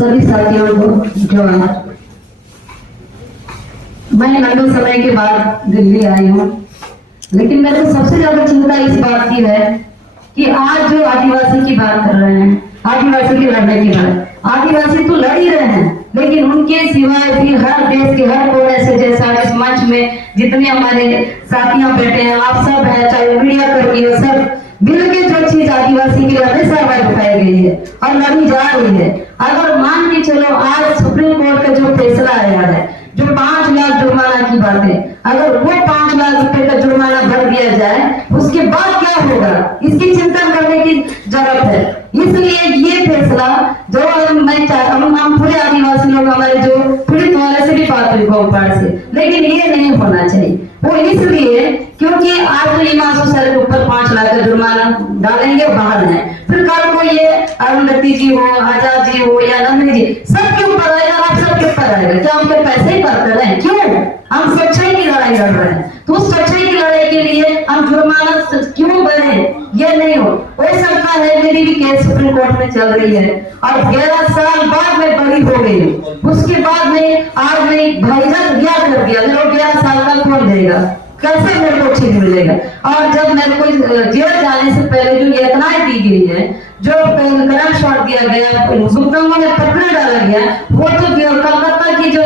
सभी साथियों को जवाहर। मैं लंबे समय के बाद दिल्ली आई हूँ, लेकिन मेरे को सबसे ज्यादा चिंता इस बात की है कि आज जो आदिवासी की बात कर रहे हैं, आदिवासी के लड़ने की बात, आदिवासी तो लड़ ही रहे हैं, लेकिन उनके सिवाय भी हर देश के हर कोने से, जैसा इस मंच में जितने हमारे साथियां बैठे हैं, आप सब है, चाहे मीडिया कर्मी हो, सब मिलकर जो चीज आदिवासी के लिए हमेशा आवाज उठाई गई है और लड़ी जा रही है। अगर मान के चलो आज सुप्रीम कोर्ट का जो फैसला आया है, जो 5 लाख जुर्माना की बात है, अगर वो 5 लाख रुपए का जुर्माना भर दिया जाए, उसके बाद क्या होगा, इसकी चिंता करने की जरूरत है। इसलिए ये फैसला जो मैं चाहता हूँ, हम पूरे आदिवासी लोग हमारे जो पीड़ित वाले से भी पात्र पार से, लेकिन ये नहीं होना चाहिए। वो इसलिए क्योंकि आज तो इमाम सर के ऊपर 5 लाख का जुर्माना डालेंगे, बाहर है, फिर कल को ये अरुंधति जी हो, आजाद जी हो या नंदनी जी, सबके ऊपर आएगा, आप सबके ऊपर आएगा। क्या हम पे पैसे ही कर रहे हैं? क्यों? हम सच्चाई की लड़ाई लड़ रहे हैं, तो उस सच्चाई की लड़ाई के लिए हम जुर्माना क्यों बढ़े? ये नहीं हो सकता है। मेरी भी केस सुप्रीम कोर्ट में चल रही है और 11 साल बाद में बरी हो गई, उसके बाद में आज में भाईजान क्या कर दिया, मेरे 11 साल का कौन देगा, कैसे मेरे को चीज मिलेगा? और जब मेरे को जेल जाने से पहले जो यातनाएं दी गई है, जो करंट शॉट दिया गया, गुप्तंगों में पकड़े डाला गया, वो तो कलकत्ता की जो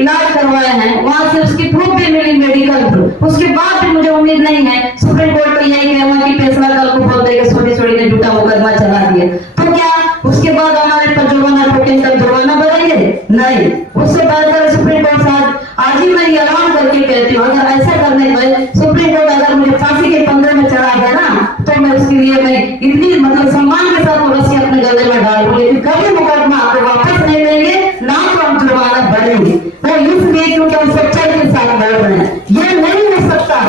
इलाज करवाए हैं, वहां से उसकी प्रूफ भी मिली, मेडिकल प्रूफ। उसके बाद भी मुझे उम्मीद नहीं है, सुप्रीम कोर्ट को यही कहना कि फैसला कल को बोल देगा छोटी छोटी ने झूठा मुकदमा चला दिया, तो क्या उसके बाद हमारे पर जुर्माना टोकन का जुर्माना बढ़ेंगे? नहीं। उससे बेहतर सुप्रीम कोर्ट साहब आज ही मैं ये ऐलान करके कहती हूँ, अगर ऐसा करने पर सुप्रीम कोर्ट अगर मुझे फांसी के 15 में चढ़ा दे ना, तो मैं उसके लिए मैं इतनी मतलब सम्मान के साथ वो रस्सी अपने गले में डाल दूंगी, लेकिन कभी मुकदमा आपको वापस नहीं देंगे, ना तो हम जुर्माना भरेंगे। तो इसलिए क्योंकि हम सच्चाई के साथ लड़ रहे हैं, ये नहीं हो सकता।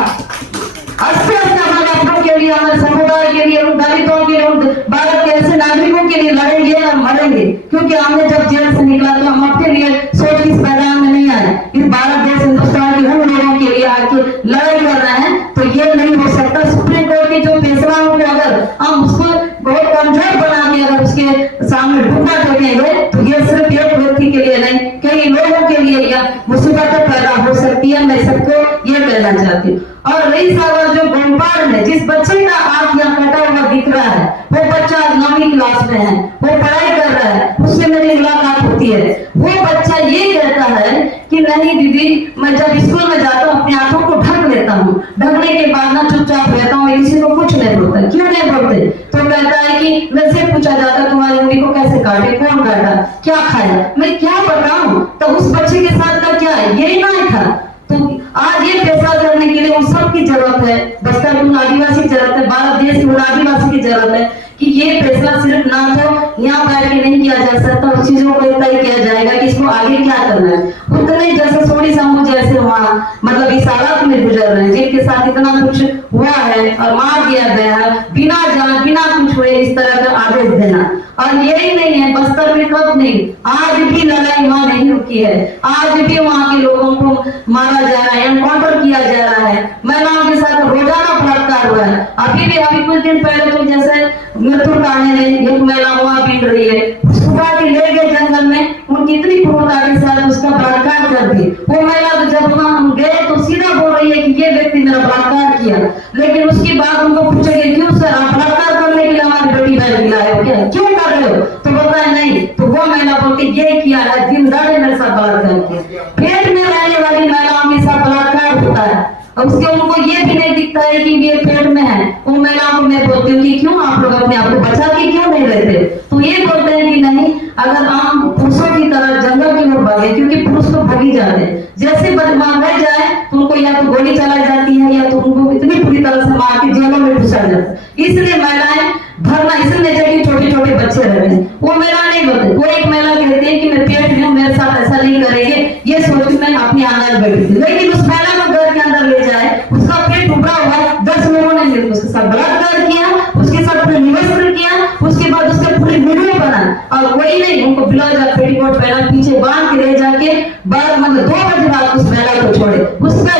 अस्ते अस्ते हमारे अपनों के लिए, हमारे समुदाय के लिए, उन दलितों के लिए, उन भारत के ऐसे नागरिकों के लिए लड़ेंगे और मरेंगे, क्योंकि हमने जब जेल से निकला तो हम अपने लिए सोच इस मैदान में नहीं आए, इस भारत देश हिंदुस्तान के हम लोगों के लिए आके लड़ाई कर रहे हैं। तो ये नहीं हो सकता। सुप्रीम कोर्ट की जो फैसला होगा, अगर हम उसको बहुत कमजोर बना के अगर उसके सामने ढूंढना करेंगे, तो ये सिर्फ एक व्यक्ति के लिए नहीं, कई लोगों के लिए यह मुसीबतें पैदा हो सकती है। मैं सबको ये कहना चाहती हूँ। और रही सवाल जो गोपाल है, जिस बच्चे का आंख यहाँ कटा हुआ दिख रहा है, वो बच्चा 9वीं क्लास में है, वो पढ़ाई कर रहा है, उससे मेरी मुलाकात होती है। वो बच्चा ये कहता है कि नहीं दीदी, मैं जब स्कूल में जाता हूँ अपनी आंखों को ढक लेता हूँ, ढकने के बाद ना चुपचाप रहता हूँ, किसी को कुछ नहीं बोलता। क्यों नहीं बोलते? तो कहता है कि मैं से पूछा जाता तुम्हारी उंगली को कैसे काटे, कौन काटा, क्या खाया, मैं क्या बताऊं? तो उस बच्चे के साथ का क्या है, यही नहीं था। तो आज ये फैसला करने के लिए उन सब की जरूरत है, बस्तर की आदिवासी की जरूरत है, भारत देश की आदिवासी की जरूरत है कि ये फैसला सिर्फ ना तो यहाँ बैठ के नहीं किया जा सकता, उस चीजों को तय किया जाएगा कि इसको आगे क्या करना है। उतने जैसे सोनी सामू जैसे वहाँ मतलब इस हालात में गुजर रहे हैं, जिनके साथ इतना कुछ हुआ है और मार दिया गया है, बिना जान बिना कुछ हुए इस तरह का आदेश देना। और यही नहीं है, बस्तर में कब नहीं, आज भी लड़ाई वहां नहीं रुकी है, आज भी वहां के लोगों को मारा जा रहा है, एनकाउंटर किया जा रहा है, महिलाओं के साथ रोजाना बलात्कार हुआ है। अभी कुछ दिन पहले तो जैसे मृत्यु थाने ने एक महिला वहां पीट रही है, सुबह के ले गए जंगल में, उनकी इतनी क्रूरता के साथ उसका बलात्कार कर दी। वो महिला तो जब वहां गए तो सीधा बोल रही है कि ये व्यक्ति मेरा बलात्कार किया, लेकिन उसके बाद उनको पूछेंगे क्यों सर आप बलात्कार करने के लिए हमारी बेटी बहन मिलाए हो क्या, क्यों कर रहे हो? तो बोलता है नहीं। तो वो महिला बोलती ये किया है, दिन दहाड़े मेरे साथ बलात्कार किया। पेट में रहने वाली महिलाओं के साथ बलात्कार होता है और उसके उनको ये भी नहीं दिखता है कि ये पेट में है। वो महिलाओं को मैं बोलती हूँ कि क्यों आप लोग अपने आप को बचा के क्यों नहीं रहते? तो ये बोलते हैं कि नहीं, अगर हम पुरुषों की तरह जंगल की ओर भागे, क्योंकि पुरुष तो भागी जाते हैं, जैसे बदमाश रह जाए तो उनको या तो गोली चलाई जाती है या तो उनको इतनी पूरी तरह से मार के जेलों में घुसा जाता है। इसलिए महिलाएं भरना इसलिए जबकि छोटे छोटे बच्चे रहते हैं, वो महिला नहीं बोलते। वो एक महिला कहती है कि मैं पेट में हूं, मेरे साथ ऐसा नहीं करेंगे, ये सोच के मैं अपनी आंगन बैठी थी, लेकिन उस महिला को घर के अंदर ले जाए, उसका पेट उभरा हुआ, 10 लोगों ने मिलकर उसके साथ बलात्कार किया, उसके साथ पूरे निवस्त्र किया, उसके बाद उसके पूरी वीडियो बना और कोई नहीं उनको ब्लाउज और पेटीकोट पहना पीछे बांध के ले जाके मतलब 2 बजे रात उस महिला को छोड़े। उसका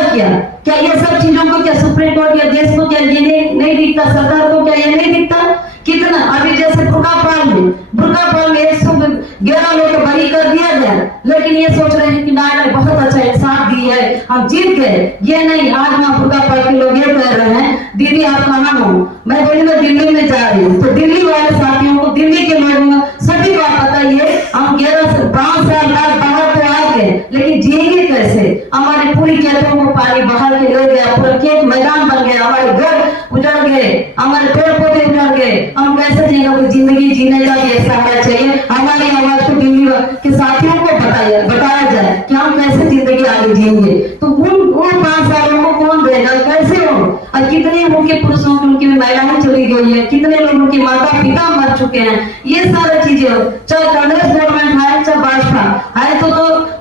क्या ये सब चीजों को क्या सुप्रीम कोर्ट या देश को क्या ये नहीं दिखता? सरकार को क्या ये नहीं दिखता? कितना अभी जैसे बुर्का पाल में 111 लेकिन ये सोच रहे हैं कि न्यायालय बहुत अच्छा इंसाफ दी है, हम जीत गए। ये नहीं, आज वहाँ बुर्का पहन के लोग ये कह रहे हैं दीदी आप कहाँ हो, मैं बोली मैं दिल्ली में जा रही हूँ। तो दिल्ली वाले साथियों को, दिल्ली के लोगों सभी को पता ही है, हम 11 से 5 साल बाद बाहर तो आ गए, लेकिन जिएंगे कैसे? हमारी पूरी खेतों को पानी बाहर के ले गया, पूरा खेत मैदान बन गया, हमारे घर उजड़ गए, हमारे पेड़ पौधे उजड़ गए, हम कैसे जिएंगे? जिंदगी जीने का भी ऐसा होना चाहिए। हमारी आवाज को दिल्ली के साथियों को बताया जाए कि हम कैसे जिंदगी आगे जिएंगे। तो उन 5 सालों को कौन देगा, कैसे हो? और कितने उनके पुरुषों की, उनकी महिलाएं चली गई है, कितने लोगों के माता पिता मर चुके हैं। ये सारी चीजें हो, चाहे कांग्रेस गवर्नमेंट है चाहे भाजपा है, तो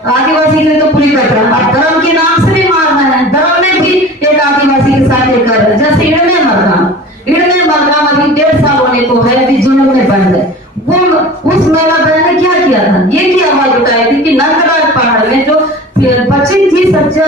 आदिवासी के लिए तो पूरी कर रहा है। धर्म के नाम से भी मारना है, धर्म में भी एक आदिवासी के साथ ये कर रहे हैं। जैसे इड़ने मरगाम अभी 1.5 साल होने को है, अभी जुलूम में बंद है। वो उस महिला बहन ने क्या किया था, ये की आवाज उठाई थी कि नंदराज पहाड़ में जो 25-30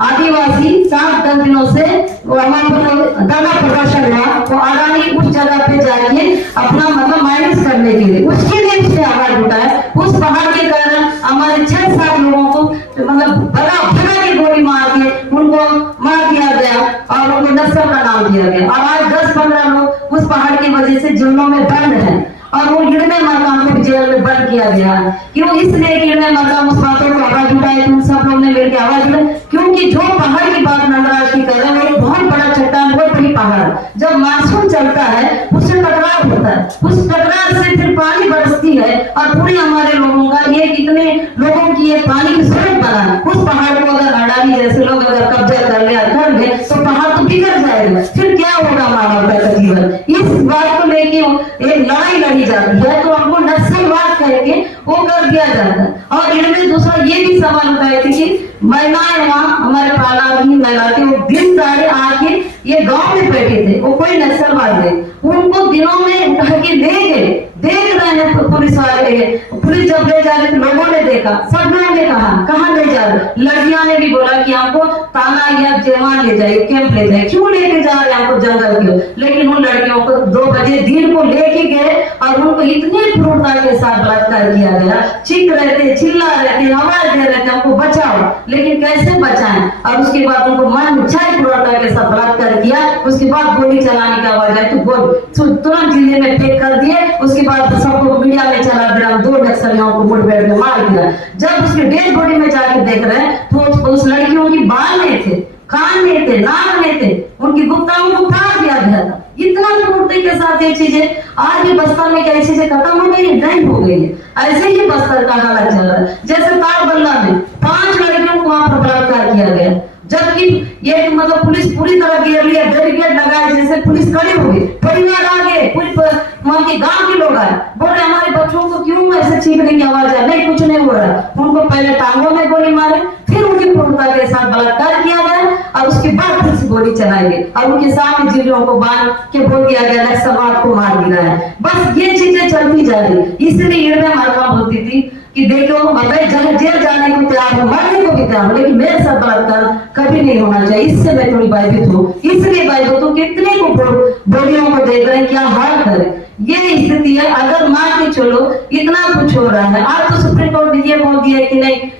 आदिवासी 7-10 दिनों से वहां पर धरना प्रदर्शन हुआ, वो अडानी उस जगह पे जाके अपना मतलब माइनस करने के लिए, उसके लिए उसने आवाज उठाया। उस पहाड़ के कारण हमारे 6-7 लोगों को मतलब भगा के गोली मार के उनको मार दिया गया और उनको नक्सल का नाम दिया गया। और आज 10-15 लोग उस पहाड़ की वजह से जेलों में बंद है और वो इड़ने मरगाम को जेल में बंद किया गया। क्यों? इसलिए कि इड़ने मरगाम उस बातों को आवाज उठाए, तुम सब लोग ने मिलकर आवाज उठाई, क्योंकि जो पहाड़ की बात नंदराज की कर रहे हैं, वो बहुत बड़ा चट्टान, बहुत बड़ी पहाड़, जब मानसून चलता है उससे टकराव होता है, उस टकराव से फिर पानी बरसती है और पूरे हमारे लोगों का ये कितने लोगों की ये पानी की स्रोत बना। उस पहाड़ को अगर अडानी जैसे लोग अगर कब्जा कर लिया कर ले तो पहाड़ तो बिगड़ जाएगा, फिर क्या होगा मानवता का जीवन? इस बात को लेके एक लड़ाई लड़ी जाती है, तो हमको नक्सलवाद करके वो कर दिया जाता है। और इनमें दूसरा ये भी सवाल उठाए थे कि महिलाएं वहाँ हमारे पाला भी महिला थी, वो दिन साढ़े आके ये गांव में बैठे थे, वो कोई नक्सलवाद है, उनको दिनों में उठा के ले गए। देख रहे हैं पुलिस वाले, पुलिस जब ले जा रहे थे लोगों ने देखा, सब लोगों ने कहा कहाँ ले जा रहे? लड़कियां ने भी बोला कि हमको ताना या जेवान ले जाए, कैंप ले जाए। क्यों लेके जा रहे हैं हमको जंगल क्यों? लेकिन उन लड़कियों को 2 बजे दिन को लेके गए और उनको इतने क्रूरता के साथ बलात्कार किया गया, चीख रहे थे, चिल्ला रहे थे, आवाज दे रहे थे हमको बचाओ, लेकिन कैसे बचाएं? और उसके बाद उनको मन छाई क्रूरता के साथ बलात्कार किया, उसके बाद गोली चलाने की आवाज आई तो तुरंत जिले में फेंक कर दिए। उसके बाद सबको मीडिया में चला दिया, 2 नक्सलियों को मुठभेड़ में मार दिया। जब उसके डेड बॉडी में जाके देख रहे हैं तो उस लड़कियों की बाल नहीं थे, कान नहीं थे, नाक नहीं थे, उनकी गुप्ताओं को फाड़ दिया गया था। इतना क्रूरता के साथ ये चीजें आज भी बस्तर में क्या चीजें खत्म हो गई है, नहीं हो गई है। ऐसे ही बस्तर का हालत चल रहा है। जैसे तारबल्ला में 5 लड़कियों को वहां पर बलात्कार किया गया, जबकि ये मतलब पुलिस पूरी तरह घेर लिया, बैरिकेड लगाए, जैसे पुलिस खड़ी हुई, परिवार आगे, वहां के गांव के लोग आए, बोले हमारे बच्चों को क्यों ऐसे चीखने की आवाज है? नहीं, कुछ नहीं हो रहा। उनको पहले टांगों में गोली मारे, फिर उनकी क्रूरता के साथ बलात्कार किया गया और उसके बाद फिर से गोली चलाई गई और उनके सामने जिलों को बांध के बोल दिया गया नक्सलवाद को मार गिरा है। बस ये चीजें चलती जा रही। इसलिए इड़ने मरगाम होती थी कि देखो मैं जेल जाने को तैयार हूँ, मरने को भी तैयार हूँ, लेकिन मेरे साथ बलात्कार कभी नहीं होना चाहिए। इससे मैं थोड़ी भयभीत हूँ। इसलिए भयभीत हूँ, कितने को बॉडियों को देख रहे हैं, क्या हाल करे। ये स्थिति है। अगर मान के चलो इतना कुछ हो रहा है, आज तो सुप्रीम कोर्ट ने ये बोल दिया कि नहीं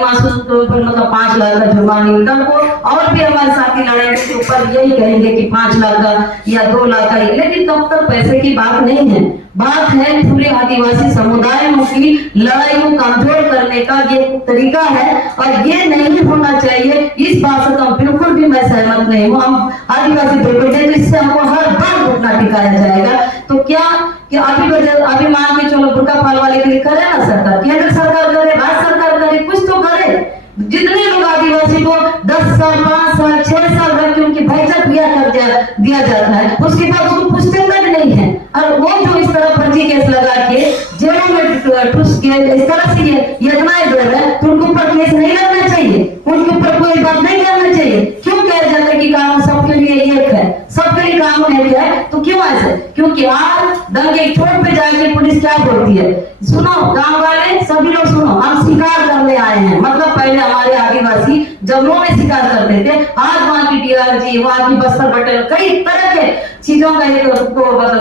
मासूम के ऊपर मतलब 5 लाख का जुर्माना, कल को और भी हमारे साथी लड़ाई के ऊपर यही कहेंगे कि 5 लाख का या 2 लाख का। लेकिन तब तक पैसे की बात नहीं है, बात है पूरे आदिवासी समुदायों की लड़ाई को कमजोर करने का ये तरीका है और ये नहीं होना चाहिए। इस बात से तो बिल्कुल भी मैं सहमत नहीं हूँ। हम आदिवासी बिल्कुल तो इससे हमको हर बार घुटना टिकाया जाएगा। तो क्या कि अभी मान के चलो बुर्का पाल वाले के लिए करे ना सरकार, केंद्र सरकार करे, राज्य सरकार करे, कुछ तो करे। जितने लोग आदिवासी को 10 साल 5 साल 6 साल रख के उनकी भैजत दिया जाता है, उसके बाद उसको पूछते तक नहीं है। और वो जो इस तरह फर्जी केस लगा के जेलों में ठूस के इस तरह से ये इतना दे रहे हैं, तो उनके ऊपर केस नहीं लगना चाहिए, उनके ऊपर कोई बात नहीं करना चाहिए। क्यों कहा जाता है कि कानून सबके लिए एक है, सबके लिए कानून एक है? तो क्यों ऐसे? क्योंकि आज दंगे के छोर पे जाके पुलिस क्या बोलती है, सुनो गांव वाले सभी लोग सुनो, हम शिकार करने आए हैं। मतलब पहले हमारे आदिवासी जंगलों में शिकार करते थे, आज वहाँ की DRG, वहाँ की बस्तर बटालियन, कई तरह के चीजों का एक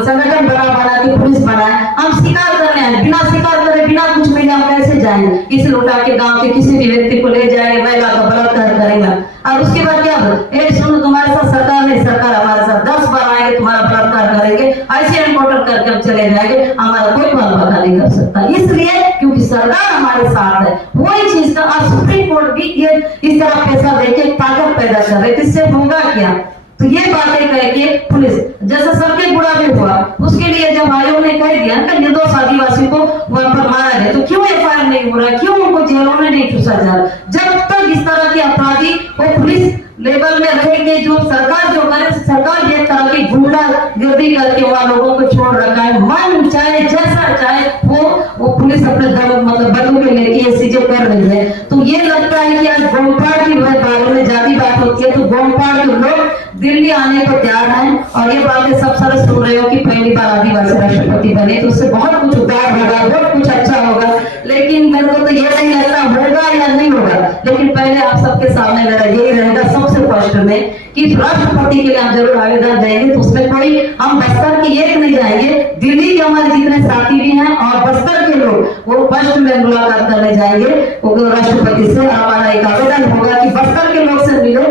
संगठन बना के पुलिस बनाए। हम शिकार करने आए, बिना शिकार करे बिना कुछ मिले हम कैसे कैसे जाएंगे? इसे उठा के गांव के किसी भी व्यक्ति को ले जाएंगे, महिला का बलात्कार करेगा और उसके बाद क्या बोले, सुनो तुम्हारे साथ सरकार नहीं, सरकार हमारे साथ 10 बार आएंगे, तुम्हारा बलात्कार करेंगे, ऐसे एनकाउंटर करके हम चले जाएंगे, हमारा कोई बाल बाका नहीं कर सकता। इसलिए क्योंकि सरकार हमारे साथ है। वही चीज का आज सुप्रीम कोर्ट भी ये इस तरह पैसा देके ताकत पैदा कर रहे, इससे होगा क्या? तो ये बातें कह के पुलिस जैसा सबके बुरा भी हुआ, उसके लिए जब आयोग ने कह दिया कि निर्दोष आदिवासी को वहां पर मारा जाए, तो क्यों एफआईआर नहीं हो रहा, क्यों उनको जेलों में नहीं ठूसा जा रहा? जब तक इस तरह के अपराधी वो पुलिस लेवल में रहेंगे, जो सरकार जो करे, सरकार भी एक तरह की गुंडागर्दी करके वहां लोगों को छोड़ रखा है, मन चाहे जैसा चाहे वो पुलिस अपने मतलब बंदूक के लेके ये चीजें कर रही है। तो ये लगता है कि आज गोमपाड़ की बारे में जाति बात होती है, तो गोमपाड़ के लोग दिल्ली आने को तैयार हैं और ये बातें सब सारे सुन रहे हो कि पहली बार आदिवासी राष्ट्रपति बने, तो उससे बहुत कुछ उद्धार होगा, बहुत कुछ अच्छा होगा। लेकिन मेरे को तो ये नहीं लगता होगा या नहीं होगा, लेकिन पहले आप सबके सामने मेरा यही रहेगा सबसे फर्स्ट में कि राष्ट्रपति के लिए आप जरूर आवेदन देंगे, तो उसमें कोई हम बस्तर के एक नहीं जाएंगे, दिल्ली के हमारे जितने साथी भी हैं और बस्तर के लोग वो फर्स्ट में मुलाकात करने जाएंगे वो राष्ट्रपति से। हमारा एक आवेदन होगा कि बस्तर के लोग से मिले,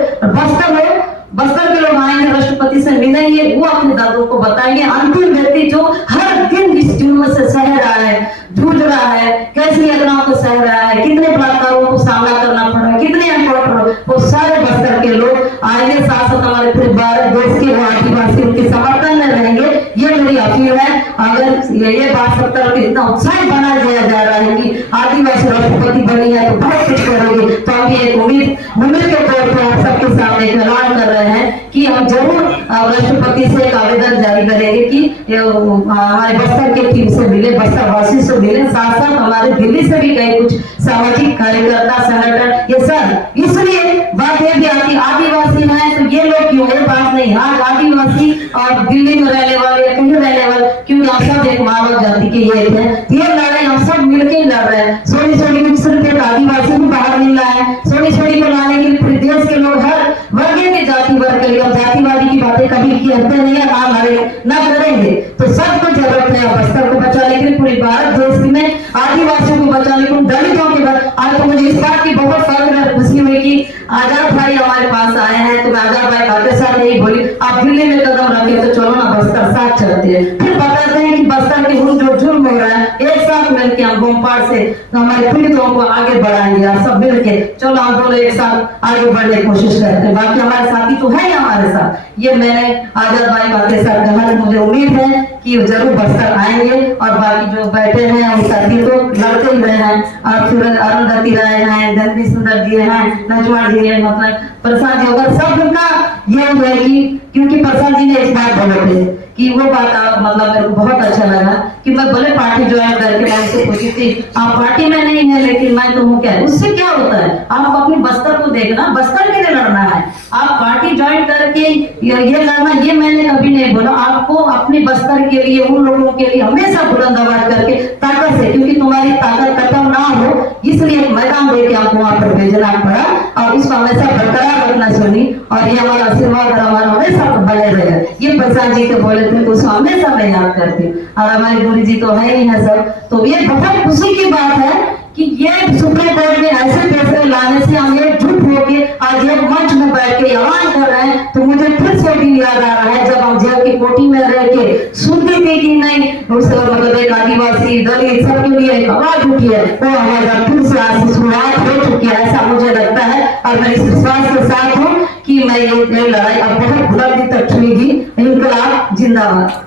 बस्तर के लोग आएंगे, राष्ट्रपति से मिलेंगे, वो अपने दर्दों को बताएंगे। अंतिम व्यक्ति जो हर दिन इस जुल्म से सह रहा है, जूझ रहा है, कैसी यातनाओं को सह रहा है, कितने बलात्कारों को सामना करना पड़ रहा है, कितने एनकाउंटर, वो सारे बस्तर के लोग आएंगे, साथ साथ हमारे पूरे भारत देश के वो आदिवासी उनके समर्थन में रहेंगे। ये मेरी अपील है। अगर ये बात सब तरफ इतना उत्साह बना दिया जा रहा है कि आदिवासी राष्ट्रपति बनी है तो बहुत कुछ करेंगे, तो हम ये उम्मीद के तौर पर आप सबके सामने ऐलान कर रहे हैं कि हम जरूर राष्ट्रपति से एक आवेदन जारी करेंगे कि हमारे बस्तर के टीम से मिले, बस्तर वासी से मिले, साथ साथ हमारे दिल्ली से भी कई कुछ सामाजिक कार्यकर्ता, सेनेटर, ये सब। इसलिए बात ये भी आती आदिवासी है तो ये लोग क्यों, ये बात नहीं। आज आदिवासी और दिल्ली में रहने वाले या कहीं रहने वाले, क्योंकि हम सब एक मानव जाति के ये थे, ये लड़ाई हम सब मिलकर लड़ रहे हैं। सोनी सिर्फ एक आदिवासी भी बाहर नहीं लाए, सोनी को लाने के लिए पूरे देश के लोग हर वर्ग के जाति वर्ग के लिए, जातिवादी की बातें कभी कहते नहीं है, ना लड़े ना करेंगे। तो सबको जरूरत है बस्तर को बचाने के लिए, पूरे भारत देश में आदिवासियों को बचाने को, दलितों के बाद। आज तो मुझे इस बात की बहुत फख्र खुशी हुई कि आजाद भाई हमारे पास आए हैं, तो मैं आजाद भाई बातें साथ यही बोली, आप दिल्ली में कदम रखे तो चलो ना बस्तर साथ चलते हैं, फिर बताते हैं कि बस्तर के जो जुल्म हो रहा है एक साथ मिलकर हम गोमपाड़ से हमारे पीड़ितों को आगे बढ़ाएंगे। आप सब मिलके चलो हम दोनों एक साथ आगे बढ़ने की कोशिश करते हैं। बाकी हमारे साथी तो है हमारे साथ, ये मैंने आजाद भाई बातें साथ कहा, मुझे उम्मीद है कि जरूर बस्तर आएंगे। और बाकी जो बैठे हैं उन साथी तो लड़ते ही रहे हैं, और सूरज अरुंधति रहे हैं, धनवी सुंदर जी हैं, नजमान जी हैं, मतलब प्रसाद जी, अगर सबका ये है कि क्योंकि प्रसाद जी ने इस बात बोले थे कि वो बात मतलब मेरे को बहुत अच्छा लगा कि मैं भले पार्टी ज्वाइन करके मैं उनसे पूछी थी, आप पार्टी में नहीं है लेकिन मैं तो हूँ, क्या है उससे क्या होता है? आप अपनी बस्तर को देखना, बस्तर के लिए लड़ना है। आप पार्टी ज्वाइन करके ये लड़ना, ये मैंने कभी नहीं बोला। आपको अपने बस्तर के लिए, उन लोगों के लिए हमेशा बुलंद आवाज करके ताकत से, क्योंकि तुम्हारी ताकत खत्म ना हो इसलिए एक मैदान देके आपको वहां पर भेजना पड़ा, और उसको हमेशा बरकरार रखना सुनी। और ये हमारा आशीर्वाद हमारा हमेशा बने रहे। ये प्रसाद जी के बोले थे तो उसको हमेशा मैं याद करती हूँ, और हमारे गुरु जी तो है ही है सब। तो ये बहुत खुशी की बात है कि ये सुप्रीम कोर्ट में ऐसे फैसले लाने से हम एकजुट होके आज एक मंच में बैठ के ऐलान कर रहे हैं। तो मुझे फिर से दिन याद आ रहा है जब हम जेल की कोठी में रह के सुनते थे कि नहीं, उसका मतलब एक आदिवासी दलित सबके लिए एक आवाज उठी है, वो हमारा फिर से आज शुरुआत हो चुकी है, ऐसा मुझे लगता है। और मैं इस विश्वास के साथ हूँ कि मैं ये लड़ाई अब बहुत बुलंदी तक छुएगी। इनकलाब जिंदाबाद।